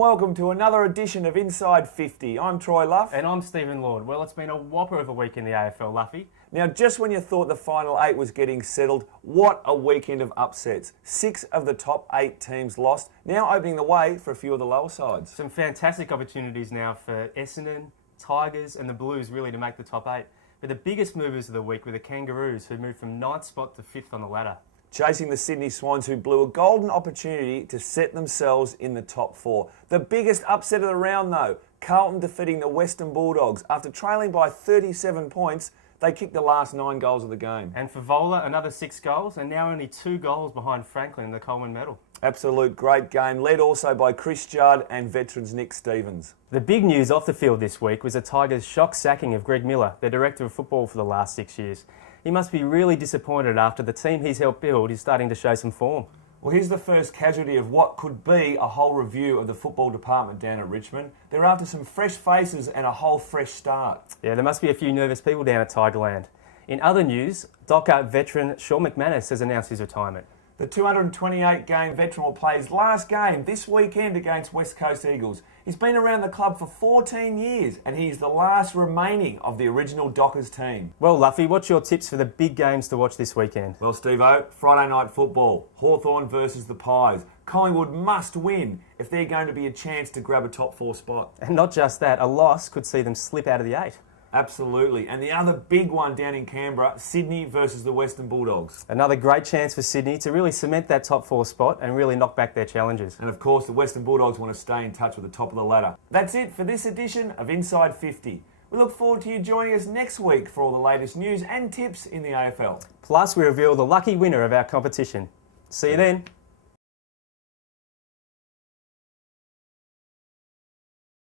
welcome to another edition of Inside 50. I'm Troy Luff. And I'm Stephen Lord. Well, it's been a whopper of a week in the AFL, Luffy. Now, just when you thought the final 8 was getting settled, what a weekend of upsets. 6 of the top 8 teams lost, now opening the way for a few of the lower sides. Some fantastic opportunities now for Essendon, Tigers and the Blues really to make the top 8. But the biggest movers of the week were the Kangaroos, who moved from 9th spot to 5th on the ladder. Chasing the Sydney Swans, who blew a golden opportunity to set themselves in the top 4. The biggest upset of the round, though, Carlton defeating the Western Bulldogs. After trailing by 37 points, they kicked the last 9 goals of the game. And for Vola, another 6 goals, and now only 2 goals behind Franklin in the Coleman medal. Absolute great game, led also by Chris Judd and veterans Nick Stevens. The big news off the field this week was the Tigers' shock sacking of Greg Miller, their director of football for the last 6 years. He must be really disappointed after the team he's helped build is starting to show some form. Well, here's the first casualty of what could be a whole review of the football department down at Richmond. They're after some fresh faces and a whole fresh start. Yeah, there must be a few nervous people down at Tigerland. In other news, Docker veteran Sean McManus has announced his retirement. The 228-game veteran will play his last game this weekend against West Coast Eagles. He's been around the club for 14 years and he's the last remaining of the original Dockers team. Well, Luffy, what's your tips for the big games to watch this weekend? Well, Steve-O, Friday night football, Hawthorn versus the Pies. Collingwood must win if they're going to be a chance to grab a top 4 spot. And not just that, a loss could see them slip out of the 8. Absolutely. And the other big one down in Canberra, Sydney versus the Western Bulldogs. Another great chance for Sydney to really cement that top 4 spot and really knock back their challenges. And of course, the Western Bulldogs want to stay in touch with the top of the ladder. That's it for this edition of Inside 50. We look forward to you joining us next week for all the latest news and tips in the AFL. Plus, we reveal the lucky winner of our competition. See you then.